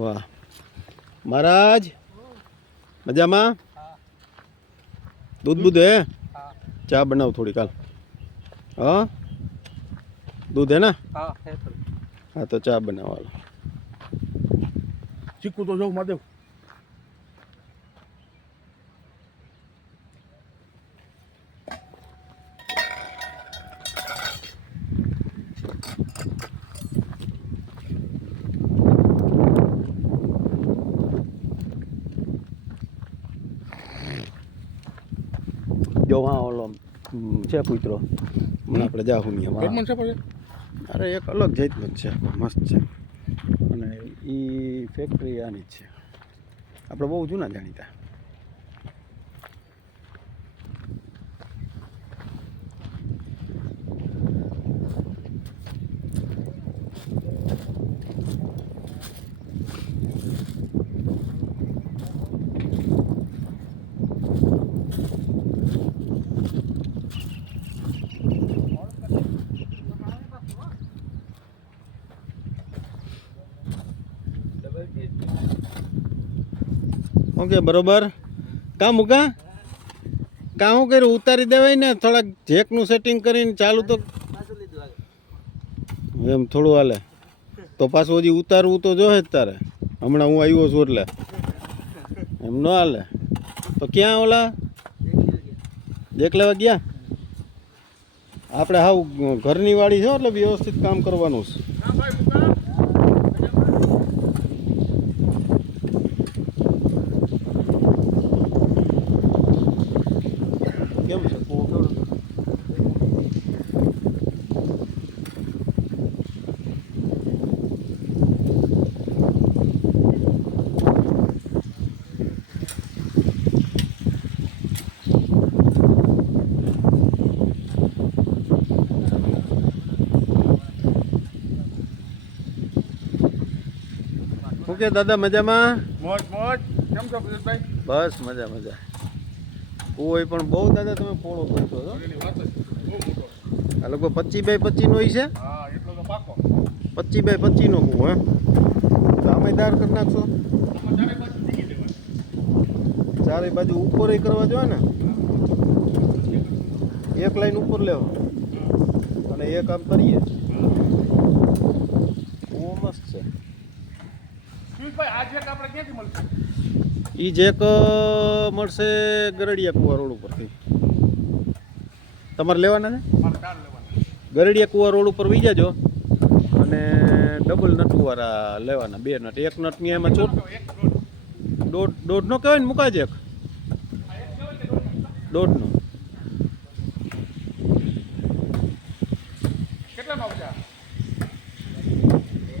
વાહ મહારાજ મજામાં? दूध बुध है? चाय बनाओ थोड़ी काल। हाँ दूध है ना? हाँ है तो। हाँ तो चाय बनाओ वाला। चीकू तो जाओ महादेव। जो हाँ ओलो છે કૂતરો મને આપણે જાહું નહીં પેટમાં છે પછી? અરે એક અલગ જાતનો જ છે મસ્ત છે અને એ ફેક્ટરી આની જ છે આપણે બહુ જૂના જાણીતા ઓકે બરોબર કાં મૂકા કાં શું કર્યું ઉતારી દેવાય ને થોડાક જેકનું સેટિંગ કરીને ચાલુ તો એમ થોડું હાલે તો પાછું હજી ઉતારવું તો જોહે જ તારે હમણાં હું આવ્યો છું એટલે એમ ન હાલે તો ક્યાં ઓલા દેખ લેવા ગયા આપણે હાવ ઘરની વાડી છે એટલે વ્યવસ્થિત કામ કરવાનું છે કેમ છે કૂવો કેવડો ઓકે દાદા મજામાં મોજ મોજ કેમ છો ભરતભાઈ? બસ મજા મજા કોઈ પણ બહુ દાદા તમે પોળો કરશો છો એની વાત જ બહુ મોટો. આ લોકો 25 બાય 25 નો છે હા એટલો તો પાકો. 25 બાય 25 નો કૂવો હે તો આમે દાર કરી નાખશો આમાં ચારે બાજુ ટીકી દેવાય. ચારે બાજુ ઉપર કરવા જોઈએ ને એક લાઈન ઉપર લેવો અને એક આમ કરીએ કૂવો મસ્ત છે પિયુષભાઈ આ જેક આપણે ક્યાંથી મળશે? ઈ જેક મળશે ગરડિયા કુવા રોડ ઉપરથી તમારે લેવાના છે મારે 4 લેવાના. ગરડિયા કુવા રોડ ઉપર વી જાજો અને ડબલ નટવાળા લેવાના 2 નટ એક નટની એમાં ચોટ એક દોઢ. દોઢ નો કહેવાય ને મુકા જેક દોઢ નો કેટલાનો આવશે આ?